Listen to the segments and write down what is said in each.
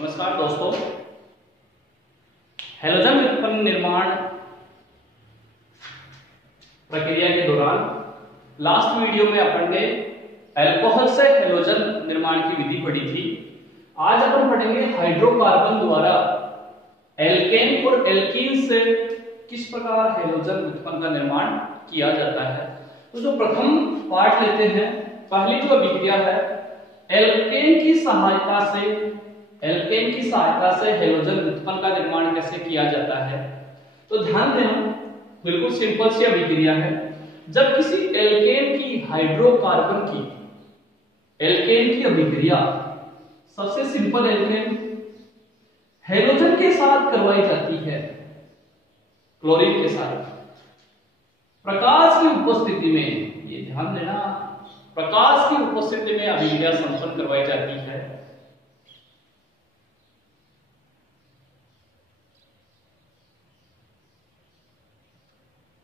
नमस्कार दोस्तों, हैलोजन व्युत्पन्न निर्माण प्रक्रिया के दौरान लास्ट वीडियो में अपन ने अल्कोहल से हैलोजन निर्माण की विधि पढ़ी थी। आज अपन पढ़ेंगे हाइड्रोकार्बन द्वारा एल्केन और एल्कीन से किस प्रकार हैलोजन व्युत्पन्न का निर्माण किया जाता है। तो जो प्रथम पार्ट लेते हैं, पहली जो अभिक्रिया है एल्केन की सहायता से हैलोजन व्युत्पन्न का निर्माण कैसे किया जाता है। तो ध्यान देना, बिल्कुल सिंपल सी अभिक्रिया है। जब किसी एल्केन की हाइड्रोकार्बन की एल्केन की अभिक्रिया सबसे सिंपल एल्केन हैलोजन के साथ करवाई जाती है, क्लोरीन के साथ, प्रकाश की उपस्थिति में, ये ध्यान देना, प्रकाश की उपस्थिति में अभिक्रिया संपन्न करवाई जाती है,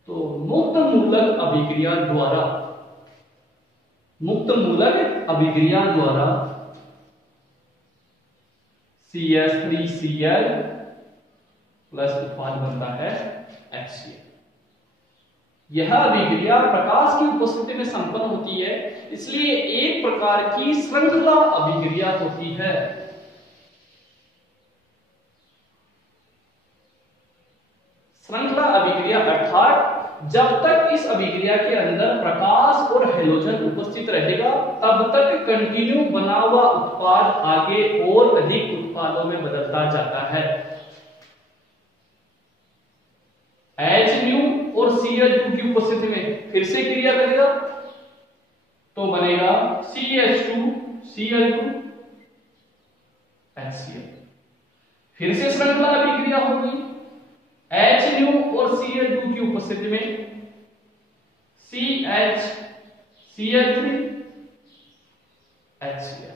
तो मुक्त मूलक अभिक्रिया द्वारा CH3Cl प्लस उत्पाद बनता है HCl। यह अभिक्रिया प्रकाश की उपस्थिति में संपन्न होती है, इसलिए एक प्रकार की श्रृंखला अभिक्रिया होती है। श्रृंखला अभिक्रिया अर्थात जब तक इस अभिक्रिया के अंदर प्रकाश और हैलोजन उपस्थित रहेगा तब तक कंटिन्यू बना हुआ उत्पाद आगे और अधिक उत्पादों में बदलता जाता है। HNu और Cl2 की उपस्थिति में फिर से क्रिया करेगा तो बनेगा CH2 Cl2 HCl। फिर से श्रृंखला अभिक्रिया होगी, HNu और Cl2 की उपस्थिति में CH Cl3 HCl।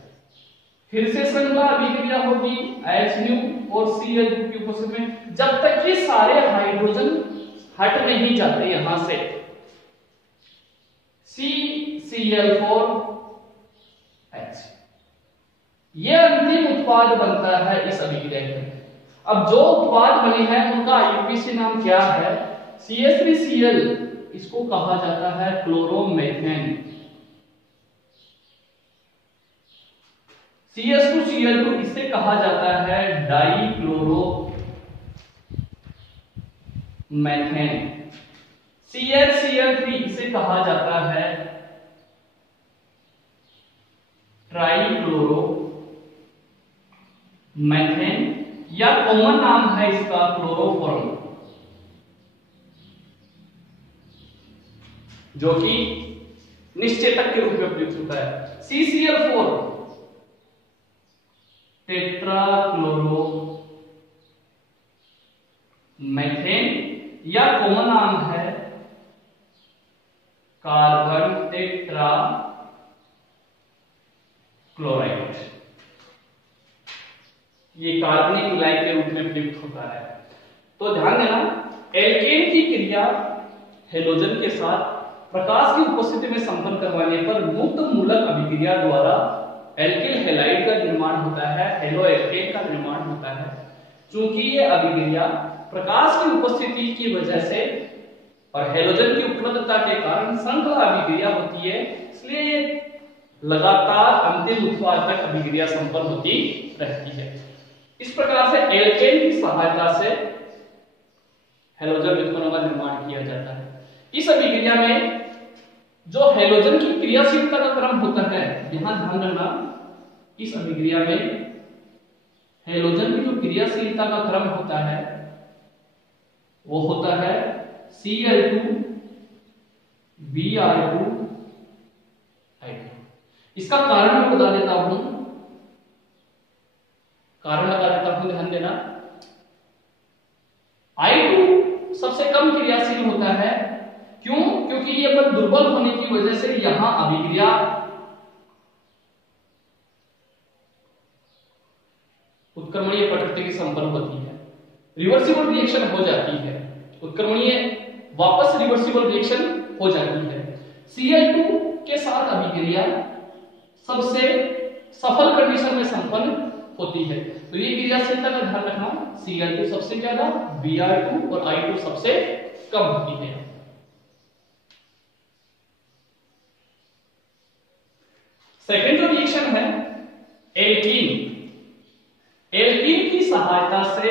फिर से श्रृंखला अभिक्रिया होगी HNu और Cl2 की उपस्थिति में, जब तक ये सारे हाइड्रोजन हट नहीं जाते यहां से। CCl4 H, यह अंतिम उत्पाद बनता है इस अभिक्रिया के। अब जो उत्पाद बने हैं उनका आईयूपीएसी नाम क्या है? CH3Cl, इसको कहा जाता है क्लोरोमेथेन। CH2Cl2, इसे कहा जाता है डाइक्लोरोमेथेन। CHCl3, इसे कहा जाता है ट्राइक्लोरोमेथेन, या कॉमन नाम है इसका क्लोरोफॉर्म, जो कि निश्चेतक के रूप में प्रयुक्त होता है। CCl4 टेट्राक्लोरोमेथेन, या कॉमन नाम है कार्बन टेट्रा क्लोराइड, ये कार्बनिक इलाय के रूप में प्रयुक्त होता है। तो ध्यान देना, एल्केन की क्रिया हैलोजन के साथ प्रकाश की उपस्थिति में संपन्न करवाने पर मुक्त मूलक अभिक्रिया द्वारा एल्किल हैलाइड का निर्माण होता है, हेलो एल्केन का निर्माण होता है। चूंकि ये अभिक्रिया प्रकाश की उपस्थिति की वजह से और हैलोजन की उपलब्धता के कारण श्रृंखला अभिक्रिया होती है, इसलिए ये लगातार अंतिम उत्पाद तक अभिक्रिया संपन्न होती रहती है। इस प्रकार से एल्केन की सहायता से हैलोजन व्युत्पन्न का निर्माण किया जाता है। इस अभिक्रिया में जो हैलोजन की क्रियाशीलता का क्रम होता है, यहां ध्यान रखना, इस अभिक्रिया में हैलोजन की जो क्रियाशीलता का क्रम होता है वो होता है Cl2 Br2 I2। इसका कारण मैं बता देता हूं, ध्यान देना। I2 सबसे कम क्रियाशील होता है, क्यों? क्योंकि ये बल दुर्बल होने की वजह से यहां अभिक्रिया उत्क्रमणीय प्रकृति की संपन्न होती है, रिवर्सिबल रिएक्शन हो जाती है, उत्क्रमणीय वापस रिवर्सिबल रिएक्शन हो जाती है। Cl2 के साथ अभिक्रिया सबसे सफल कंडीशन में संपन्न होती है। तो ये क्रियाशीलता का ध्यान रखना, Cl2 सबसे ज्यादा, Br2 और I2 सबसे कम होती है। सेकेंड जो रिएक्शन है एल्कीन, एल्कीन की सहायता से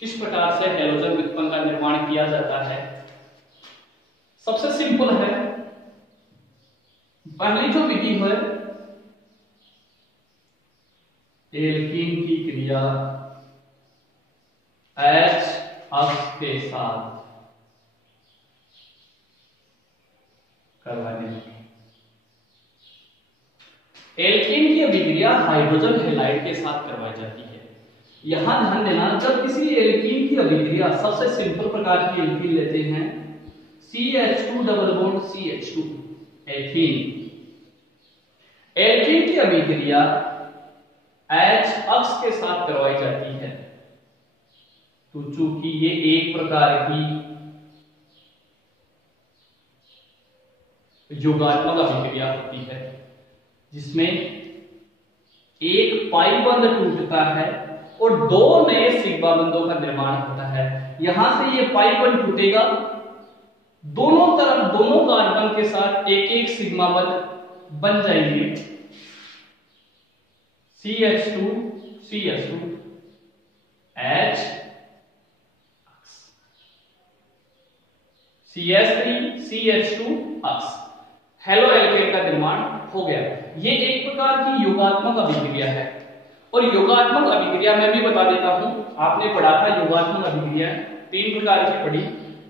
किस प्रकार से हैलोजन व्युत्पन्न का निर्माण किया जाता है। सबसे सिंपल है, पहली जो विधि है एल्कीन की क्रिया H अक्ष के साथ करवाने की। एल्कीन की अभिक्रिया हाइड्रोजन हैलाइड के साथ करवाई जाती है। यहां ध्यान देना, जब किसी एल्कीन की अभिक्रिया, सबसे सिंपल प्रकार की एल्कीन लेते हैं CH2 double bond CH2 alkene, alkene की अभिक्रिया H अक्ष के साथ करवाई जाती है। तो चूंकि ये एक प्रकार की योगात्मक अभिक्रिया होती है जिसमें एक पाई बंध टूटता है और दो नए सिग्मा बंधों का निर्माण होता है। यहां से ये पाई बंध टूटेगा, दोनों तरफ दोनों कार्बन के साथ एक एक सिग्मा बंध बन जाएंगे, CH2 CH2 H CH3 CH2 अक्ष, हेलो एल्केन का निर्माण हो गया। ये एक प्रकार की योगात्मक अभिक्रिया है। और योगात्मक अभिक्रिया मैं भी बता देता हूं, आपने पढ़ा था योगात्मक अभिक्रिया तीन प्रकार की पढ़ी,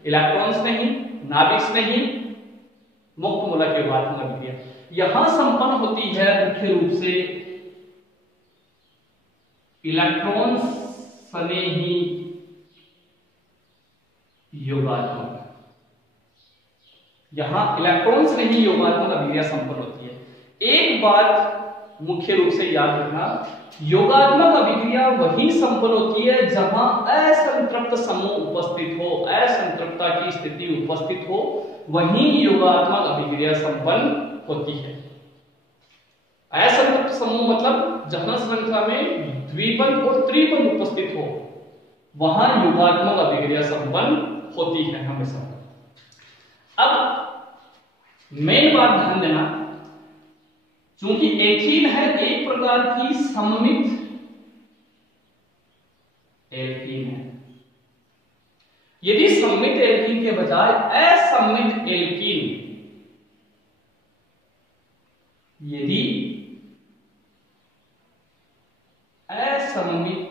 इलेक्ट्रॉन्स नहीं, नाभिक नहीं, मुक्त मूलक योगात्मक अभिक्रिया। यहां संपन्न होती है मुख्य रूप से इलेक्ट्रॉन स्नेही योगात्मक, यहां इलेक्ट्रॉन स्नेही योगात्मक अभिक्रिया संपन्न होती है। एक बात मुख्य रूप से याद रखना, योगात्मक अभिक्रिया वही संपन्न होती है जहां असंतृप्त समूह उपस्थित हो, असंतृप्तता की स्थिति उपस्थित हो, वहीं योगात्मक अभिक्रिया संपन्न होती है। असंतृप्त समूह मतलब जहां श्रृंखला में द्विबंध और त्रिबंध उपस्थित हो, वहां योगात्मक अभिक्रिया संपन्न होती है हमेशा। अब मेन बात ध्यान देना, चूंकि एथीन है एक प्रकार की सममित एल्कीन है, यदि सममित एल्कीन के बजाय असममित एल्कीन, यदि असममित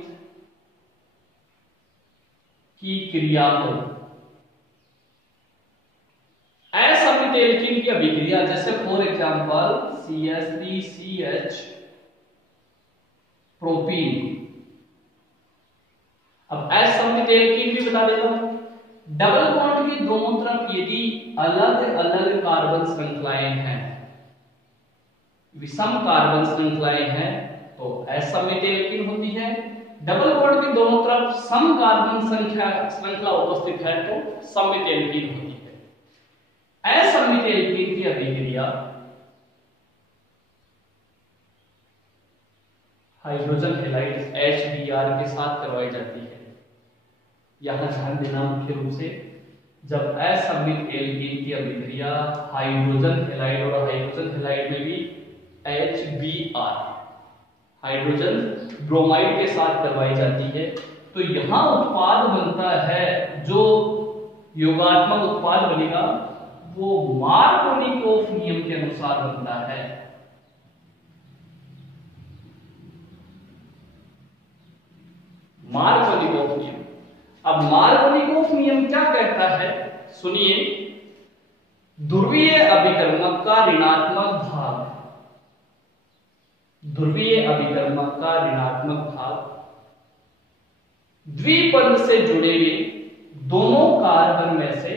की क्रिया हो, असममित एल्कीन की अभिक्रिया, जैसे फॉर एग्जांपल CH3CH प्रोपीन। अब असममित एल्कीन भी बता देता हूं, डबल बॉन्ड की दोनों तरफ यदि अलग अलग कार्बन श्रृंखलाएं हैं, विषम कार्बन श्रृंखलाएं हैं, तो असममित एल्कीन होती है। डबल बॉन्ड की दोनों तरफ सम कार्बन श्रृंखला उपस्थित है तो सममित एल्कीन होती है। असममित एल्कीन की अभिक्रिया हाइड्रोजन हैलाइड HBr के साथ करवाई जाती है। यहां ध्यान देना मुख्य रूप से, जब असममित एल्कीन की अभिक्रिया हाइड्रोजन हैलाइड और हाइड्रोजन हैलाइड में भी HBr हाइड्रोजन ब्रोमाइड के साथ करवाई जाती है, तो यहां उत्पाद बनता है, जो योगात्मक उत्पाद बनेगा वो मार्कोनिकोफ नियम के अनुसार बनता है। मार्कोनिकोफ नियम। अब मार्कोनिकोफ नियम क्या कहता है, सुनिए, ध्रुवीय अभिकर्मक का ऋणात्मक भाग, ध्रुवीय अभिकर्मक का ऋणात्मक भाग द्विबंध से जुड़े हुए दोनों कार्बन में से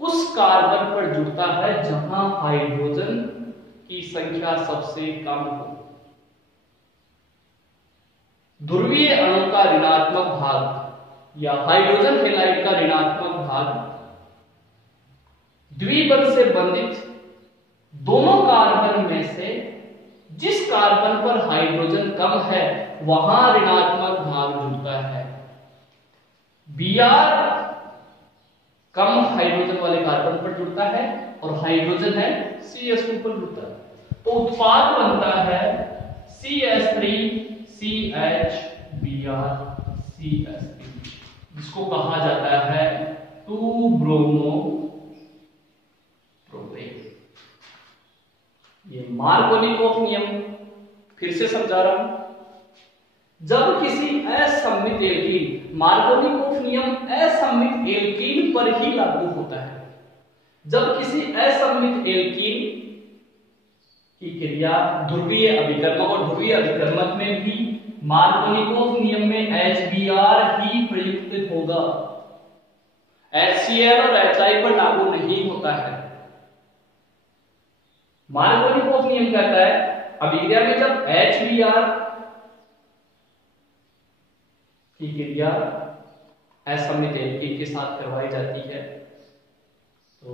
उस कार्बन पर जुड़ता है जहां हाइड्रोजन की संख्या सबसे कम हो। ध्रुवीय अणु का ऋणात्मक भाग या हाइड्रोजन हैलाइड का ऋणात्मक भाग द्विबंध से बंधित दोनों कार्बन में से जिस कार्बन पर हाइड्रोजन कम है वहां ऋणात्मक भाग जुड़ता है। Br कम हाइड्रोजन वाले कार्बन पर जुड़ता है और हाइड्रोजन है CH2 पर जुड़ता है, तो उत्पाद बनता है CH3 CH Br CH3, जिसको कहा जाता है 2-ब्रोमो प्रोपेन। ये मार्कोनिकोव नियम फिर से समझा रहा हूं। जब किसी असममित एल्कीन, मार्कोनिकोव नियम असममित एल्कीन पर ही लागू होता है। जब किसी असममित एल्कीन की क्रिया ध्रुवीय अभिकर्मक और ध्रुवीय अभिकर्मक में भी मार्कोनिकोव नियम में HBr ही प्रयुक्त होगा, HCl और HI पर लागू नहीं होता है। मार्कोनिकोव नियम कहता है अभिक्रिया में जब HBr की क्रिया असममित एल्कीन के साथ करवाई जाती है तो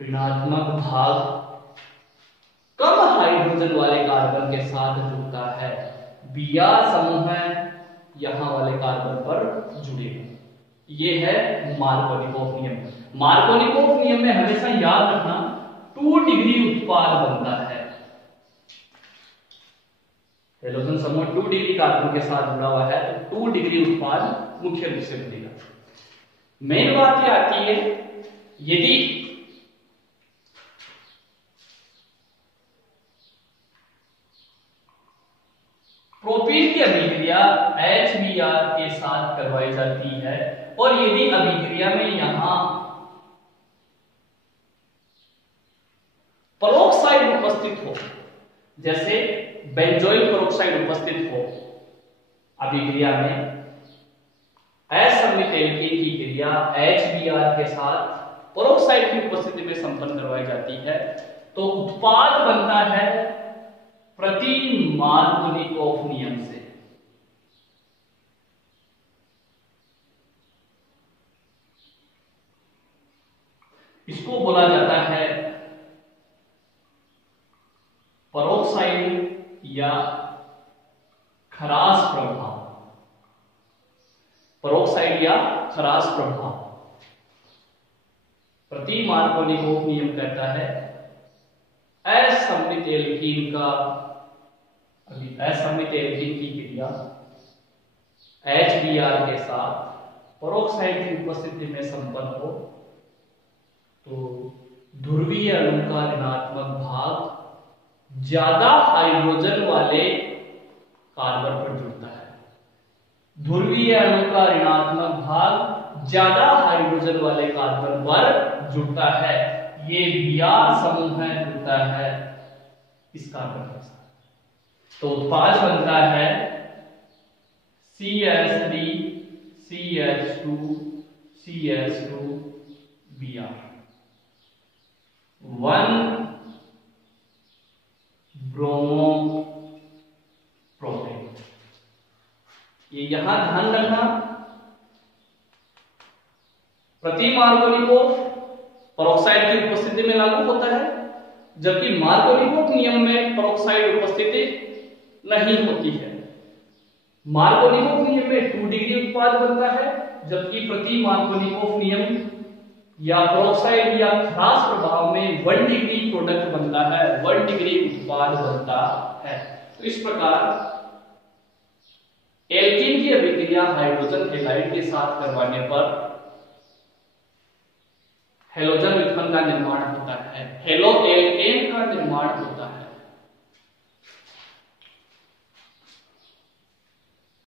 ऋणात्मक भाग कम हाइड्रोजन वाले कार्बन के साथ जुड़ता है। Br समूह है यहां वाले कार्बन पर जुड़ेगा। ये है मार्कोनिकोव नियम। मार्कोनिकोव नियम में हमेशा याद रखना 2 डिग्री उत्पाद बनता है। हेलोजन समूह 2 डिग्री कार्बन के साथ जुड़ा हुआ है तो 2 डिग्री उत्पाद मुख्य रूप से बनेगा। मेन बात यह आती है यदि प्रोपीन की अभिक्रिया HBr के साथ करवाई जाती है और यदि अभिक्रिया में यहां पेरोक्साइड उपस्थित हो, जैसे बेंजोइल पेरोक्साइड उपस्थित हो अभिक्रिया में, असममित एल्कीन की क्रिया HBr के साथ पेरोक्साइड की उपस्थिति में संपन्न करवाई जाती है तो उत्पाद बनता है प्रति मार्कोनिकोव नियम से। इसको बोला जाता है पेरोक्साइड या खरास प्रभाव। पेरोक्साइड या खरास प्रभाव प्रति मार्कोनिकोव नियम कहता है असममित एल्कीन का असममित एल्कीन की क्रिया HBr के साथ पेरोक्साइड की उपस्थिति में संपन्न हो तो ध्रुवीय अणु का ऋणात्मक भाग ज्यादा हाइड्रोजन वाले कार्बन पर जुड़ता है। ध्रुवीय अणु का ऋणात्मक भाग ज्यादा हाइड्रोजन वाले कार्बन पर जुड़ता है। ये Br समूह है जुड़ता है इस कार्बन के साथ, तो उत्पाद बनता है CH3 CH2 CH2 Br 1-ब्रोमो propane. ये यहां ध्यान रखना प्रति मार्कोनिकोव पेरोक्साइड की उपस्थिति में लागू होता है, जबकि मार्कोनिकोव नियम में पेरोक्साइड उपस्थिति नहीं होती है। मार्कोनिकोव नियम में 2 डिग्री उत्पाद बनता है, जबकि प्रति मार्कोनिकोव नियम या पेरोक्साइड या खरास प्रभाव में 1 डिग्री प्रोडक्ट बनता है, 1 डिग्री उत्पाद बनता है। तो इस प्रकार एल्कीन की अभिक्रिया हाइड्रोजन हैलाइड के साथ करवाने पर हेलोजन उत्पन्न का निर्माण होता है, हेलो एल्केन का निर्माण होता है।